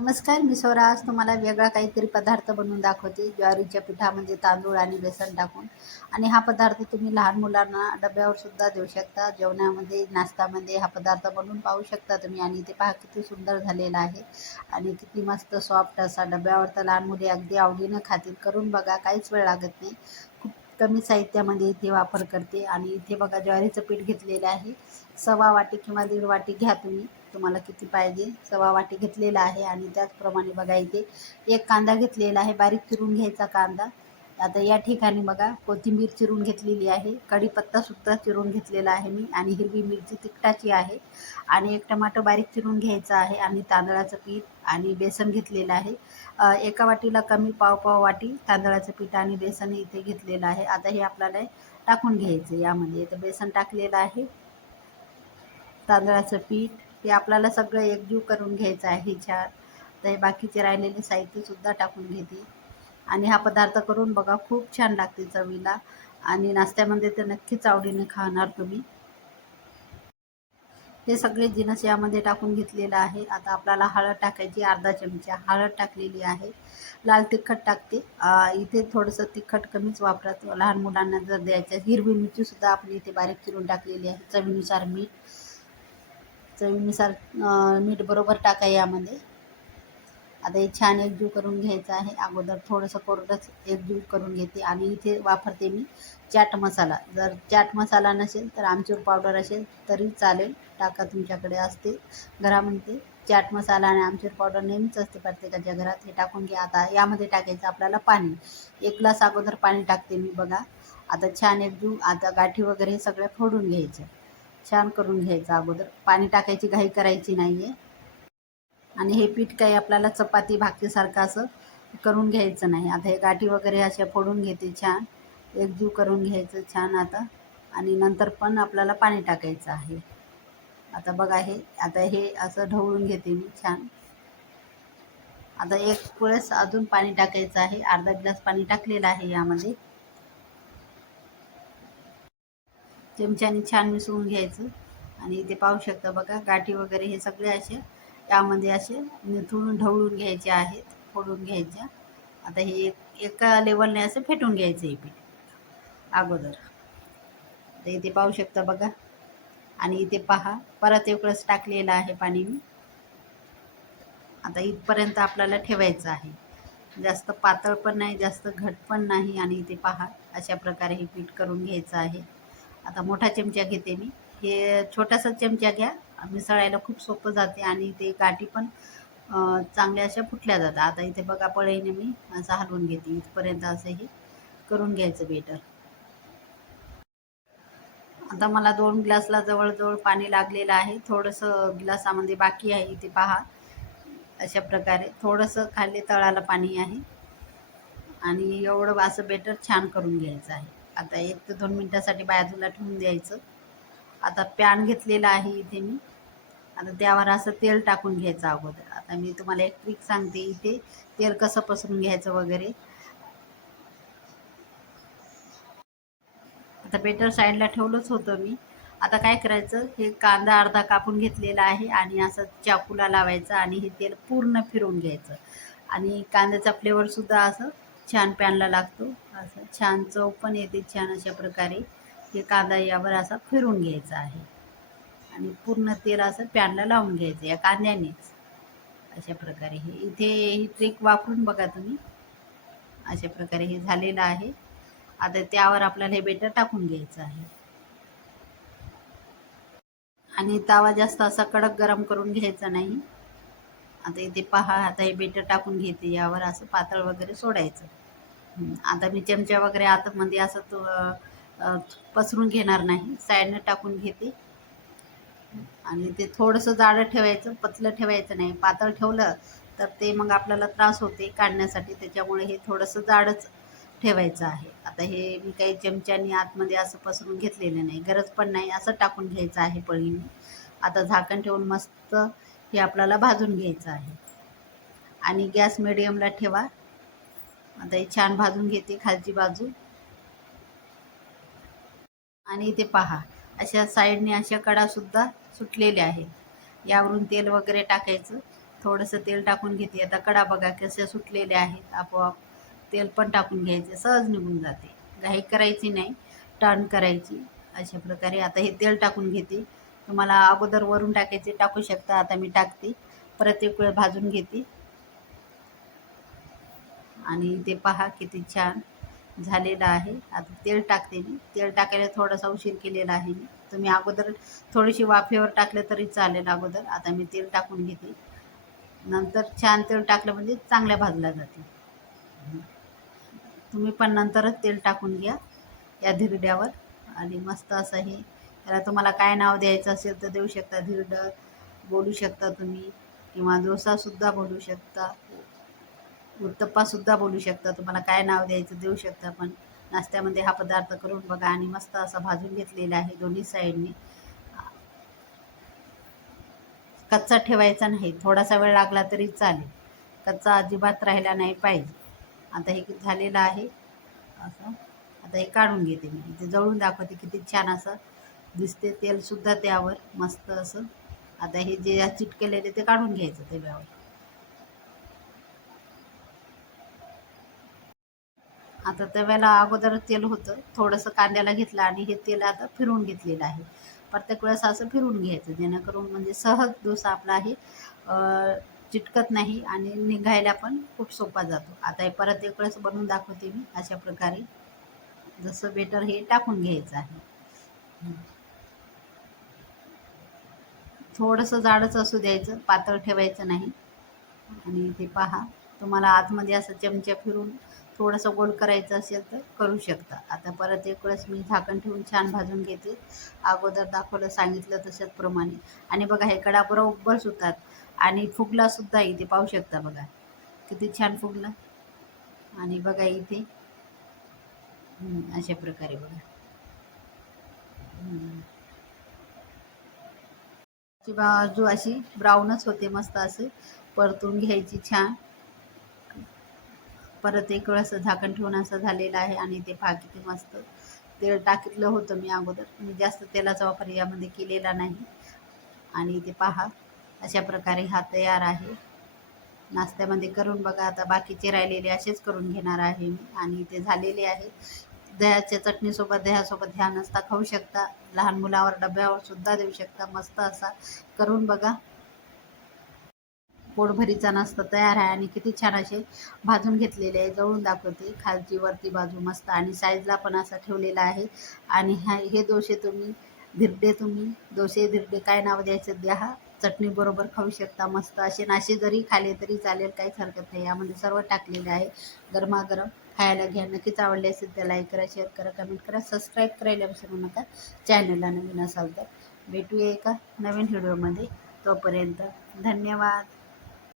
नमस्कार, मी स्वरा. आज तुम्हाला वेगळा काहीतरी पदार्थ बनवून दाखवते. ज्वारीच्या पिठामध्ये तांदूळ आणि बेसन टाकून. आणि हा पदार्थ तुम्ही लहान मुलांना डब्यावर सुद्धा देऊ शकता. जेवणामध्ये, नाश्त्यामध्ये हा पदार्थ बनवून पाहू शकता तुम्ही. आणि ते पहा किती सुंदर झालेला आहे आणि किती मस्त सॉफ्ट असा. डब्यावर तर लहान मुले अगदी आवडीनं खातील. करून बघा, काहीच वेळ लागत नाही. खूप कमी साहित्यामध्ये इथे वापर करते. आणि इथे बघा, ज्वारीचं पीठ घेतलेलं आहे. सव्वा वाटी किंवा दीड वाटी घ्या तुम्ही, तुम्हाला किती पाहिजे. सव्वा वाटी घेतलेला आहे. आणि त्याचप्रमाणे बघा, इथे एक कांदा घेतलेला आहे, बारीक चिरून घ्यायचा कांदा. आता या ठिकाणी बघा, कोथिंबीर चिरून घेतलेली आहे, कढीपत्ता सुद्धा चिरून घेतलेला आहे मी, आणि हिरवी मिरची तिखटाची आहे, आणि एक टमाटर बारीक चिरून घ्यायचा आहे, आणि तांदळाचं पीठ आणि बेसन घेतलेलं आहे. एका वाटीला कमी पाव वाटी तांदळाचं पीठ आणि बेसन इथे घेतलेलं आहे. आता हे आपल्याला टाकून घ्यायचं यामध्ये. तर बेसन टाकलेलं आहे, तांदळाचं पीठ, हे आपल्याला सगळं एकजीव करून घ्यायचं आहे छान. तर हे बाकीचे राहिलेले साहित्यसुद्धा टाकून घेते. आणि हा पदार्थ करून बघा, खूप छान लागते चवीला. आणि नाश्त्यामध्ये तर नक्कीच आवडीने खाणार तुम्ही. हे सगळे जिन्नस यामध्ये टाकून घेतलेलं आहे. आता आपल्याला हळद टाकायची, अर्धा चमचा हळद टाकलेली आहे. लाल तिखट टाकते. इथे थोडंसं तिखट कमीच वापरत लहान मुलांना जर द्यायचं. हिरवी मिरचीसुद्धा आपण इथे बारीक चिरून टाकलेली आहे. चवीनुसार मीठ, चवीनुसार मीठ बरोबर टाका यामध्ये. आता हे छान एकजीव करून घ्यायचं आहे. अगोदर थोडंसं कोरडंच एकजीव करून घेते. आणि इथे वापरते मी चाट मसाला. जर चाट मसाला नसेल तर आमचूर पावडर असेल तरी चालेल, टाका, तुमच्याकडे असते घरामध्ये. चाट मसाला आणि आमचूर पावडर नेहमीच असते प्रत्येकाच्या घरात. हे टाकून घ्या. आता यामध्ये टाकायचं आपल्याला पाणी. 1 ग्लास अगोदर पाणी टाकते मी बघा. आता छान एकजीव, आता गाठी वगैरे हे सगळं फोडून घ्यायचं, छान करून घ्यायचं. अगोदर पाणी टाकायची घाई करायची नाही आहे. आणि हे पीठ काही आपल्याला चपाती भाकरीसारखं असं करून घ्यायचं नाही. आता हे गाठी वगैरे अशा फोडून घेते, छान एकजीव करून घ्यायचं छान आता. आणि नंतर पण आपल्याला पाणी टाकायचं आहे. आता बघा, आता हे असं ढवळून घेते मी छान. आता एक वेळेस अजून पाणी टाकायचं आहे. अर्धा ग्लास पाणी टाकलेलं आहे यामध्ये. चमच्याने छान मिसळून घ्यायचं. आणि इथे पाहू शकता बघा, गाठी वगैरे हे सगळे असे यामध्ये असे निथळून ढवळून घ्यायचे आहेत, फोडून घ्यायच्या. आता हे एका लेवलने असं फेटून घ्यायचं हे पीठ अगोदर. तर इथे पाहू शकता बघा. आणि इथे पहा, परत एक वेळेस टाकलेलं आहे पाणी मी. आता इथपर्यंत आपल्याला ठेवायचं आहे. जास्त पातळ पण नाही, जास्त घट पण नाही. आणि इथे पहा, अशा प्रकारे हे पीठ करून घ्यायचं आहे. आता मोठा चमचा घेते मी. हे छोटासा चमचा घ्या, मिसळायला खूप सोपं जाते. आणि ते गाठी पण चांगल्या अशा फुटल्या जातात. आता इथे बघा, पळीने मी असं हलवून घेते. इथपर्यंत असं हे करून घ्यायचं बेटर. आता मला 2 ग्लासला जवळजवळ पाणी लागलेलं आहे. थोडंसं ग्लासामध्ये बाकी आहे. इथे पहा, अशा प्रकारे थोडंसं खाली तळाला पाणी आहे. आणि एवढं असं बेटर छान करून घ्यायचं आहे. आता 1 ते 2 मिनटासाठी बाजूला ठेवून द्यायचं. आता पॅन घेतलेला आहे इथे मी. आता त्यावर असं तेल टाकून घ्यायचं अगोदर. आता मी तुम्हाला एक ट्रिक सांगते इथे, तेल कसं पसरून घ्यायचं वगैरे. आता बेटर साईडला ठेवलंच होतं मी. आता काय करायचं, हे कांदा अर्धा कापून घेतलेला आहे, आणि असं चाकूला लावायचं, आणि हे तेल पूर्ण फिरवून घ्यायचं. आणि कांद्याचा फ्लेवरसुद्धा असं छान पॅनला लागतो. असं छान चव पण येते छान. अशा प्रकारे हे कांदा यावर असा फिरवून घ्यायचा आहे. आणि पूर्ण तेल असं पॅनला लावून घ्यायचं या कांद्यानेच. अशा प्रकारे हे इथे ही ट्रिक वापरून बघा तुम्ही. अशा प्रकारे हे झालेलं आहे. आता त्यावर आपल्याला हे बेटर टाकून घ्यायचं आहे. आणि तवा जास्त असा कडक गरम करून घ्यायचा नाही. आता इथे पहा, आता हे बेटर टाकून घेते यावर. असं पातळ वगैरे सोडायचं. आता मी चमचा वगैरे आतमध्ये असं पसरून घेणार नाही, साईडनं टाकून घेते. आणि ते थोडंसं जाडं ठेवायचं, पतलं ठेवायचं नाही. पातळ ठेवलं तर ते मग आपल्याला त्रास होते काढण्यासाठी. त्याच्यामुळे हे थोडंसं जाडच ठेवायचं आहे. आता हे मी काही चमच्यानी आतमध्ये असं पसरून घेतलेलं नाही, गरज पण नाही. असं टाकून घ्यायचं आहे पळीने. आता झाकण ठेवून मस्त हे आपल्याला भाजून घ्यायचं आहे. आणि गॅस मिडियमला ठेवा. आता हे छान भाजून घेते खालची बाजू. आणि इथे पहा, अशा साईडने अशा कडासुद्धा सुटलेल्या आहेत. यावरून तेल वगैरे टाकायचं. थोडंसं तेल टाकून घेते. आता कडा बघा कसे सुटलेले आहेत आपोआप. तेल पण टाकून घ्यायचे, सहज निघून जाते. घाई करायची नाही, टर्न करायची. अशा प्रकारे आता हे तेल टाकून घेते. तुम्हाला अगोदर वरून टाकायचे टाकू शकता. आता मी टाकते. परत एक वेळ भाजून घेते आणि ते पहा किती छान झालेलं आहे. आता तेल टाकते मी. तेल टाकायला थोडासा उशीर केलेला आहे मी. तुम्ही अगोदर थोडीशी वाफेवर टाकलं तरी चालेल अगोदर. आता मी तेल टाकून घेते. नंतर छान तेल टाकलं म्हणजे चांगल्या भाजल्या जाते. तुम्ही पण नंतरच तेल टाकून घ्या या धिरड्यावर. आणि मस्त असं हे त्याला तुम्हाला काय नाव द्यायचं असेल तर देऊ शकता. धिरडं बोलू शकता तुम्ही, किंवा डोसासुद्धा बोलू शकता, उत्तप्पासुद्धा बोलू शकता. तुम्हाला काय नाव द्यायचं देऊ शकता. पण नाश्त्यामध्ये हा पदार्थ करून बघा. आणि मस्त असा भाजून घेतलेला आहे दोन्ही साईडनी. कच्चा ठेवायचा नाही, थोडासा वेळ लागला तरी चालेल. कच्चा अजिबात राहिला नाही पाहिजे. आता हे झालेलं आहे असं. आता हे काढून घेते मी. इथे जळून दाखवते किती छान असं दिसते. तेलसुद्धा त्यावर मस्त असं. आता हे जे चिटकेलेले ते काढून घ्यायचं तव्यावर. आता तव्याला अगोदर तेल होतं, थोडंसं कांद्याला घेतलं आणि हे तेल आता फिरवून घेतलेलं आहे. प्रत्येक वेळेस असं फिरवून घ्यायचं, जेणेकरून म्हणजे सहज डोसा आपला आहे चिटकत नाही आणि निघायला पण खूप सोपा जातो. आता हे परत एक वेळेस बनवून दाखवते मी अशा प्रकारे. जसं बेटर हे टाकून घ्यायचं आहे. थोडंसं जाडच असू द्यायचं, पातळ ठेवायचं नाही. आणि ते पहा, तुम्हाला आतमध्ये असं चमचा फिरून थोडंसं गोल करायचं असेल तर करू शकता. आता परत एक वेळेस मी झाकण ठेवून छान भाजून घेते. अगोदर दाखवलं सांगितलं तशाच प्रमाणे. आणि बघा हे कडा बरोबर सुटतात आणि फुगलासुद्धा इथे पाहू शकता बघा किती छान फुगला. आणि बघा इथे अशा प्रकारे बघा. ची बाजू अशी ब्राऊनच होते, मस्त असे परतून घ्यायची छान. परत एक वेळेस झाकण ठेवून असं झालेलं आहे. आणि ते पहा किती मस्त तेल टाकलं होतं मी अगोदर. मी जास्त तेलाचा वापर यामध्ये केलेला नाही. आणि ते पहा अशा प्रकारे हा तयार आहे. नाश्त्यामध्ये करून बघा. आता बाकीचे राहिलेले असेच करून घेणार आहे मी. आणि ते झालेले आहे. दह्याच्या चटणीसोबत, दह्यासोबत ह्या नाश्ता खाऊ शकता. लहान मुलावर डब्यावर सुद्धा देऊ शकता. मस्त असा करून बघा. पोटभरीचा नाश्ता तयार आहे. आणि किती छान असे भाजून घेतलेले आहे. जवळून दाखवते, खालची वरती बाजू मस्त. आणि साईजला पण असा ठेवलेला आहे. आणि हे डोसे तुम्ही धिरडे, तुम्ही डोसे धिरडे काय नाव द्यायचं द्या. चटणी बरोबर खाऊ शकता. मस्त असे नाश्ते जरी खाले तरी चालेल, काहीच हरकत नाही. यामध्ये सर्व टाकलेलं आहे. गरमागरम खायला घ्या. नक्कीच आवडले असेल तर लाईक करा, शेअर करा, कमेंट करा, सबस्क्राईब करायला विसरू नका चॅनलला नवीन असाल तर. भेटूया एका नवीन व्हिडिओमध्ये. तोपर्यंत धन्यवाद.